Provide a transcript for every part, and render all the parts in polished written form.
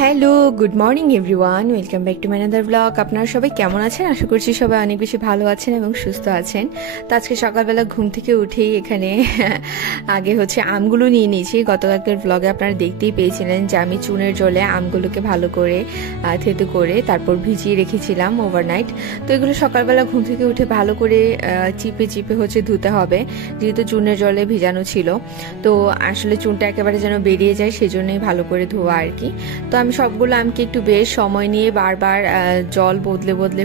Hello, good morning everyone, welcome back to my another blog. আপনারা সবাই কেমন আছেন? আশা করছি সবাই অনেক বেশি ভালো আছেন এবং সুস্থ আছেন। তো আজকে সকালবেলা ঘুম থেকে উঠেই এখানে আগে আমগুলো নিয়ে নিয়েছি। গতকালকের ব্লগে আপনারা দেখতেই পেয়েছিলেন যে আমি চুনের জলে আমগুলোকে ভালো করে থেতো করে তারপর ভিজিয়ে রেখেছিলাম ওভারনাইট। তো এগুলো সকালবেলা ঘুম থেকে উঠে ভালো করে চিপে চিপে ধুতে হবে, যেহেতু চুনের জলে ভিজানো ছিল। তো আসলে চুনটা একেবারে যেন বেরিয়ে যায়, সেজন্যই ভালো করে ধোয়া আর কি। তো আমি সবগুলো আমকে একটু বেশ সময় নিয়ে বারবার জল বদলে বদলে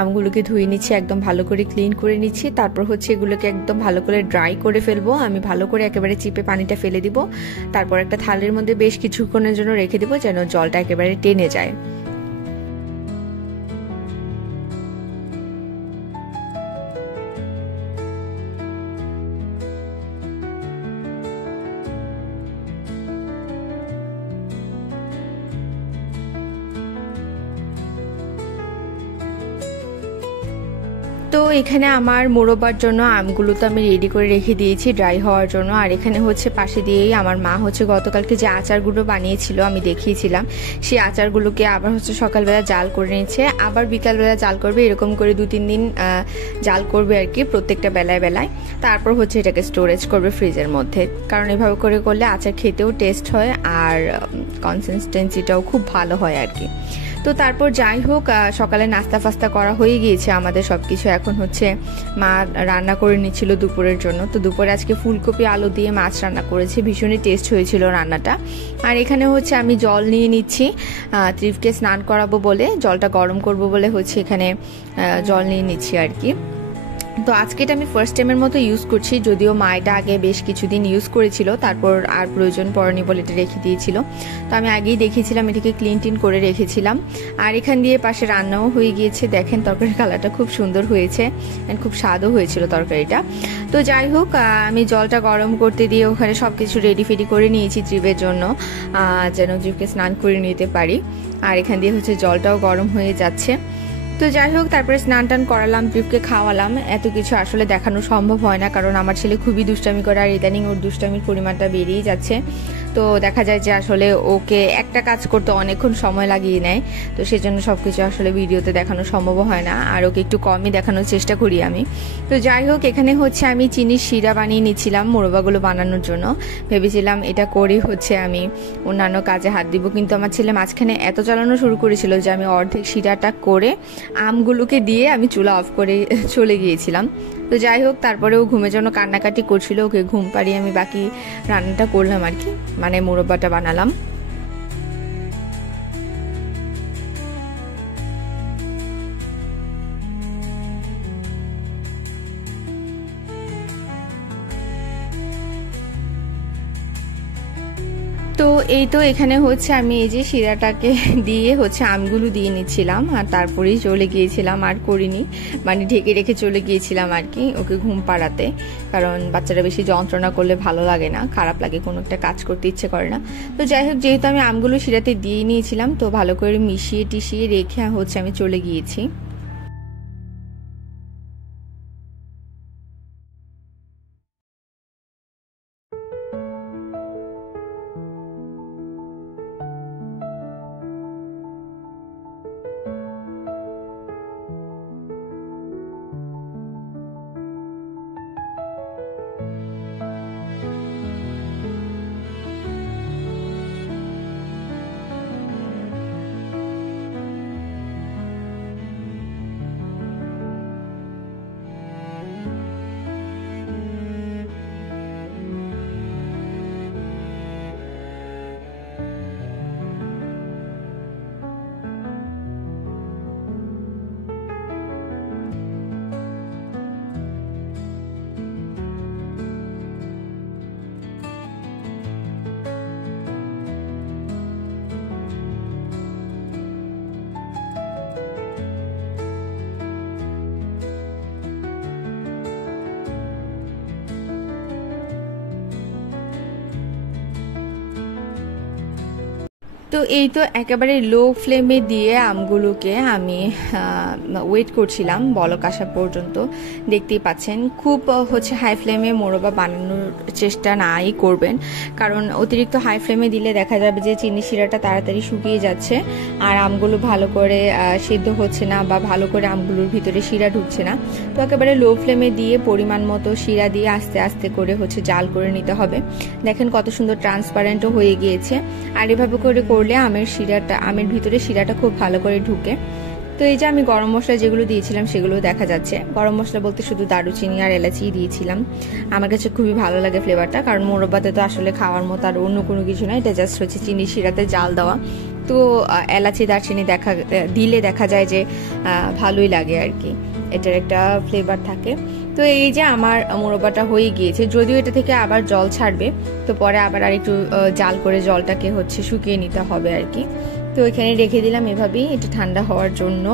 আমগুলোকে ধুয়ে নিচ্ছি, একদম ভালো করে ক্লিন করে নিচ্ছি। তারপর এগুলোকে একদম ভালো করে ড্রাই করে ফেলবো। আমি ভালো করে একেবারে চিপে পানিটা ফেলে দিব, তারপর একটা থালের মধ্যে বেশ কিছুক্ষণের জন্য রেখে দিব যেন জলটা একেবারে টেনে যায়। তো এখানে আমার মোরব্বার জন্য আমগুলো তো আমি রেডি করে রেখে দিয়েছি ড্রাই হওয়ার জন্য। আর এখানে পাশে দিয়েই আমার মা গতকালকে যে আচারগুলো বানিয়েছিল আমি দেখিয়েছিলাম, সেই আচারগুলোকে আবার সকালবেলা জাল করে নিচ্ছে, আবার বিকালবেলা জাল করবে, এরকম করে 2-3 দিন জাল করবে আর কি, প্রত্যেকটা বেলায় বেলায়। তারপর এটাকে স্টোরেজ করবে ফ্রিজের মধ্যে, কারণ এভাবে করে করলে আচার খেতেও টেস্ট হয় আর কনসিস্টেন্সিটাও খুব ভালো হয় আর কি। তো তারপর যাই হোক, সকালে নাস্তা ফাস্তা করা হয়ে গিয়েছে আমাদের সবকিছু। এখন মা রান্না করে নিচ্ছিল দুপুরের জন্য। তো দুপুরে আজকে ফুলকপি আলু দিয়ে মাছ রান্না করেছে, ভীষণই টেস্ট হয়েছিল রান্নাটা। আর এখানে আমি জল নিয়ে নিচ্ছি, ত্রিফকে স্নান করাবো বলে, জলটা গরম করব বলে এখানে জল নিয়ে নিচ্ছি আর কি। তো আজকে এটা আমি ফার্স্ট টাইমের মতো ইউজ করছি, যদিও মা এটা আগে বেশ কিছুদিন ইউজ করেছিল, তারপর আর প্রয়োজন পড়েনি বলে এটা রেখে দিয়েছিল। তো আমি আগেই দেখিয়েছিলাম, এটাকে ক্লিন টিন করে রেখেছিলাম। আর এখান দিয়ে পাশে রান্নাও হয়ে গিয়েছে, দেখেন তরকারির কালারটা খুব সুন্দর হয়েছে, খুব স্বাদও হয়েছিল তরকারিটা। তো যাই হোক, আমি জলটা গরম করতে দিয়ে ওখানে সব কিছু রেডি ফেডি করে নিয়েছি ট্রিপের জন্য, যেন ট্রিপকে স্নান করে নিতে পারি। আর এখান দিয়ে জলটাও গরম হয়ে যাচ্ছে। তো যাই হোক, তারপরে স্নান টান করালাম, ট্রিপকে খাওয়ালাম। এত কিছু আসলে দেখানো সম্ভব হয় না, কারণ আমার ছেলে খুবই দুষ্টামি করে, আর ইদানিং ওর দুষ্টামির পরিমাণটা বেড়েই যাচ্ছে। তো দেখা যায় যে আসলে ওকে একটা কাজ করতে অনেকক্ষণ সময় লাগিয়ে নেয়, তো সেজন্য সবকিছু আসলে ভিডিওতে দেখানো সম্ভব হয় না, আর ওকে একটু কমই দেখানোর চেষ্টা করি আমি। তো যাই হোক, এখানে আমি চিনির শিরা বানিয়ে নিচ্ছিলাম মোরব্বাগুলো বানানোর জন্য। ভেবেছিলাম এটা করে আমি অন্যান্য কাজে হাত দিব, কিন্তু আমার ছেলে মাঝখানে এত চালানো শুরু করেছিল যে আমি অর্ধেক শিরাটা করে আমগুলোকে দিয়ে আমি চুলা অফ করে চলে গিয়েছিলাম। তো যাই হোক, তারপরেও ঘুমের জন্য কান্নাকাটি করছিল, ওকে ঘুম পাড়িয়ে আমি বাকি রান্নাটা করলাম আর কি, মানে মোরব্বাটা বানালাম। তো এই তো এখানে আমি এই যে শিরাটাকে দিয়ে আমগুলো দিয়ে নিচ্ছিলাম, আর তারপরেই চলে গিয়েছিলাম, আর করিনি, মানে ঢেকে রেখে চলে গিয়েছিলাম আর কি ওকে ঘুম পাড়াতে, কারণ বাচ্চারা বেশি যন্ত্রণা করলে ভালো লাগে না, খারাপ লাগে, কোনো একটা কাজ করতে ইচ্ছে করে না। তো যাই হোক, যেহেতু আমি আমগুলো শিরাতে দিয়ে নিয়েছিলাম, তো ভালো করে মিশিয়ে টিশিয়ে রেখে আমি চলে গিয়েছি। তো এই তো একেবারে লো ফ্লেমে দিয়ে আমগুলোকে আমি ওয়েট করছিলাম বলক আসা পর্যন্ত। দেখতেই পাচ্ছেন খুব হচ্ছে হাই ফ্লেমে মোরব্বা বানানোর চেষ্টা নাই করবেন, কারণ অতিরিক্ত হাই ফ্লেমে দিলে দেখা যাবে যে চিনি শিরাটা তাড়াতাড়ি শুকিয়ে যাচ্ছে আর আমগুলো ভালো করে সিদ্ধ হচ্ছে না বা ভালো করে আমগুলোর ভিতরে শিরা ঢুকছে না। তো একেবারে লো ফ্লেমে দিয়ে পরিমাণ মতো শিরা দিয়ে আস্তে আস্তে করে হচ্ছে জাল করে নিতে হবে। দেখেন কত সুন্দর ট্রান্সপারেন্টও হয়ে গিয়েছে। আর এভাবে করে করলে আমের ভিতরে শিরাটা খুব ভালো করে ঢুকে। তো এই যে আমি গরম মশলা যেগুলো দিয়েছিলাম সেগুলো দেখা যাচ্ছে। গরম মশলা বলতে শুধু দারুচিনি আর এলাচি দিয়েছিলাম। আমার কাছে খুবই ভালো লাগে ফ্লেভারটা, কারণ মোরব্বাতে তো আসলে খাওয়ার মতো আর অন্য কোনো কিছু না, এটা জাস্ট হচ্ছে চিনি শিরাতে জাল দেওয়া। তো এলাচি দারচিনি দিলে দেখা যায় যে ভালোই লাগে আর কি, এটার একটা ফ্লেভার থাকে। তো এই যে আমার মোরব্বাটা হয়ে গিয়েছে, যদিও এটা থেকে আবার জল ছাড়বে, তো পরে আবার আর একটু জাল করে জলটাকে হচ্ছে শুকিয়ে নিতে হবে আর কি। তো এখানে রেখে দিলাম এভাবেই, এটা ঠান্ডা হওয়ার জন্য।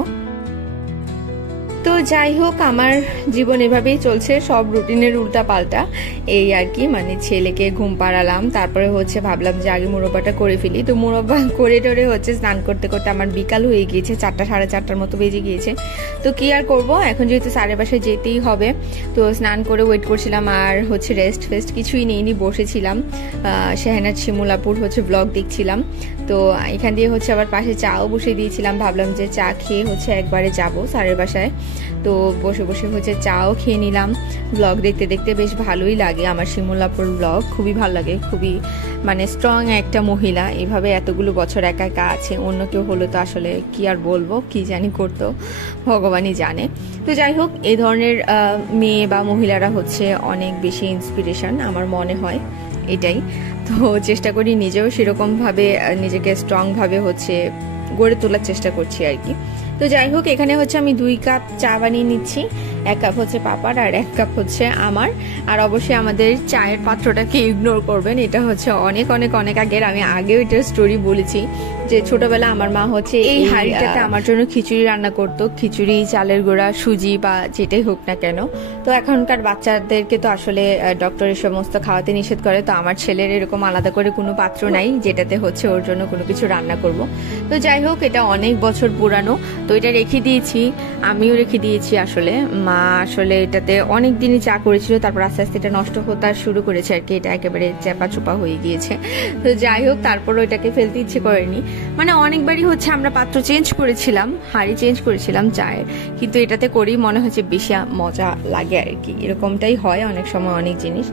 তো যাই হোক, আমার জীবন এভাবেই চলছে, সব রুটিনের উল্টা পাল্টা এই আর কি। মানে ছেলেকে ঘুম পাড়ালাম, তারপরে হচ্ছে ভাবলাম যে আগে মুরব্বাটা করে ফেলি। তো মুরব্বা করে টোরে হচ্ছে স্নান করতে করতে আমার বিকাল হয়ে গিয়েছে, 4টা সাড়ে 4টার মতো বেজে গিয়েছে। তো কি আর করব, এখন যেহেতু স্যারের বাসায় যেতেই হবে, তো স্নান করে ওয়েট করছিলাম আর হচ্ছে রেস্ট ফেস্ট কিছুই নেইনি, বসেছিলাম। শেহনাজ শিমুলাপুর হচ্ছে ব্লগ দেখছিলাম। তো এখান দিয়ে হচ্ছে আবার পাশে চাও বসে দিয়েছিলাম, ভাবলাম যে চা খেয়ে হচ্ছে একবারে যাব স্যারের বাসায়। তো বসে বসে হচ্ছে চাও খেয়ে নিলাম। ব্লগ দেখতে দেখতে বেশ ভালোই লাগে, আমার শিমুলাপুর ব্লগ খুবই ভালো লাগে। খুবই মানে স্ট্রং একটা মহিলা, এভাবে এতগুলো বছর একা একা আছে। অন্য কেউ হলো তো আসলে কি আর বলবো, কি জানি করতো, ভগবানই জানে। তো যাই হোক, এই ধরনের মেয়ে বা মহিলারা হচ্ছে অনেক বেশি ইন্সপিরেশন আমার মনে হয়, এটাই। তো চেষ্টা করি নিজেও সেরকমভাবে নিজেকে স্ট্রংভাবে হচ্ছে গড়ে তোলার চেষ্টা করছি আর কি। তো যাই হোক, এখানে হচ্ছে আমি 2 কাপ চা বানিয়ে নিচ্ছি। 1 কাপ হচ্ছে পাপার আর 1 কাপ হচ্ছে আমার। আর অবশ্যই আমাদের চায়ের পাত্রটাকে ইগনোর করবেন, এটা হচ্ছে অনেক অনেক অনেক আগের। আমি আগেও এটার স্টোরি বলেছি যে ছোটবেলা আমার মা হচ্ছে এই হাঁড়িটাতে আমার জন্য খিচুড়ি রান্না করতো, খিচুড়ি, চালের গুঁড়া, সুজি বা যেটাই হোক না কেন। তো এখনকার বাচ্চাদেরকে তো আসলে ডক্টর এই সমস্ত খাওয়াতে নিষেধ করে। তো আমার ছেলের এরকম আলাদা করে কোনো পাত্র নাই যেটাতে হচ্ছে ওর জন্য কোনো কিছু রান্না করব। তো যাই হোক, এটা অনেক বছর পুরানো, তো এটা রেখে দিয়েছি, আমিও রেখে দিয়েছি। আসলে মা আসলে এটাতে অনেক দিনই চা করেছিল, তারপর আস্তে আস্তে এটা নষ্ট হতে শুরু করেছে আর কি, এটা একেবারে চেপা চোপা হয়ে গিয়েছে। তো যাই হোক, তারপর ওইটাকে ফেলতে ইচ্ছে করেনি। মানে অনেকবারই হচ্ছে আমরা পাত্র চেঞ্জ করেছিলাম, হাঁড়ি চেঞ্জ করেছিলাম চায়ের, কিন্তু এটাতে করেই মনে হচ্ছে বেশি মজা লাগে আর কি। এরকমটাই হয় অনেক সময় অনেক জিনিস।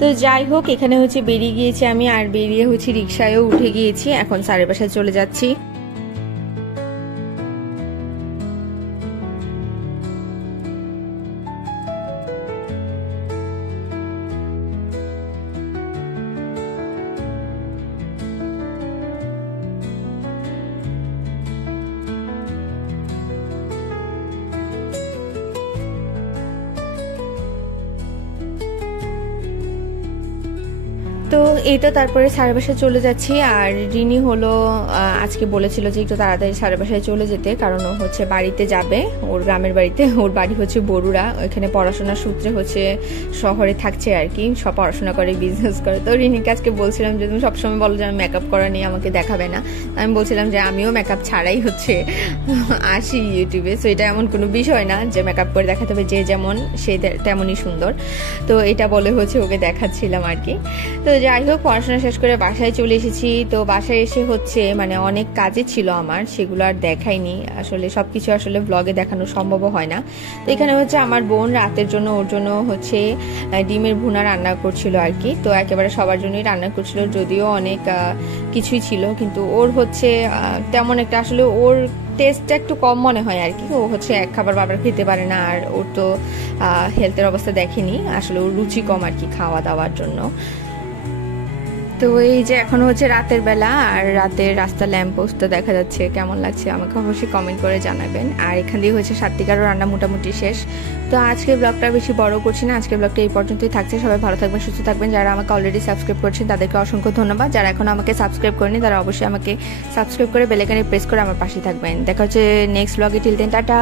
তো যাই হোক, এখানে হচ্ছে বেরিয়ে গিয়েছি আমি, আর বেরিয়ে হচ্ছে রিক্সায়ও উঠে গিয়েছি। এখন স্যারের বাসায় চলে যাচ্ছি। তো এই তো তারপরে স্যারের বাসায় চলে যাচ্ছি। আর রিনি হলো আজকে বলেছিল যে একটু তাড়াতাড়ি স্যারের বাসায় চলে যেতে, কারণ ও হচ্ছে বাড়িতে যাবে, ওর গ্রামের বাড়িতে। ওর বাড়ি হচ্ছে বরুড়া, ওইখানে পড়াশোনার সূত্রে হচ্ছে শহরে থাকছে আর কি, সব পড়াশোনা করে, বিজনেস করে। তো রিনিকে আজকে বলছিলাম যে তুমি সবসময় বলো যে আমি মেকআপ করা নিয়ে আমাকে দেখাবে না। আমি বলছিলাম যে আমিও মেকআপ ছাড়াই হচ্ছে আসি ইউটিউবে। সো এটা এমন কোনো বিষয় না যে মেকআপ করে দেখাতে হবে, যে যেমন সে তেমনই সুন্দর। তো এটা বলে হচ্ছে ওকে দেখাচ্ছিলাম আর কি। তো যাই হোক, পড়াশোনা শেষ করে বাসায় চলে এসেছি। তো বাসায় এসে হচ্ছে মানে অনেক কাজে ছিল আমার, সেগুলো আর দেখাইনি। আসলে সবকিছু আসলে ব্লগে দেখানো সম্ভব হয় না। তো এখানে হচ্ছে আমার বোন রাতের জন্য ওর জন্য হচ্ছে ডিমের ভুনা রান্না করছিল আর কি। তো একেবারে সবার জন্যই রান্না করছিল, যদিও অনেক কিছুই ছিল, কিন্তু ওর হচ্ছে তেমন একটা আসলে ওর টেস্টটা একটু কম মনে হয় আর কি। ও হচ্ছে এক খাবার বারবার খেতে পারে না, আর ওর তো হেলথের অবস্থা দেখেনি, আসলে ওর রুচি কম আর কি খাওয়া দাওয়ার জন্য। তো এই যে এখন হচ্ছে রাতের বেলা, আর রাতের রাস্তা ল্যাম্পপোস্টটা দেখা যাচ্ছে, কেমন লাগছে আমাকে অবশ্যই কমেন্ট করে জানাবেন। আর এখান দিয়ে হচ্ছে সাত্বিকারও রান্না মোটামুটি শেষ। তো আজকের ব্লগটা বেশি বড় করছি না, আজকের ব্লগটা এই পর্যন্তই থাকছে। সবাই ভালো থাকবেন, সুস্থ থাকবেন। যারা আমাকে অলরেডি সাবস্ক্রাইব করছেন তাদেরকে অসংখ্য ধন্যবাদ। যারা এখন আমাকে সাবস্ক্রাইব করেনি তারা অবশ্যই আমাকে সাবস্ক্রাইব করে বেল আইকনে প্রেস করে আমার পাশে থাকবেন। দেখা হচ্ছে নেক্সট ব্লগে। Till then, tata.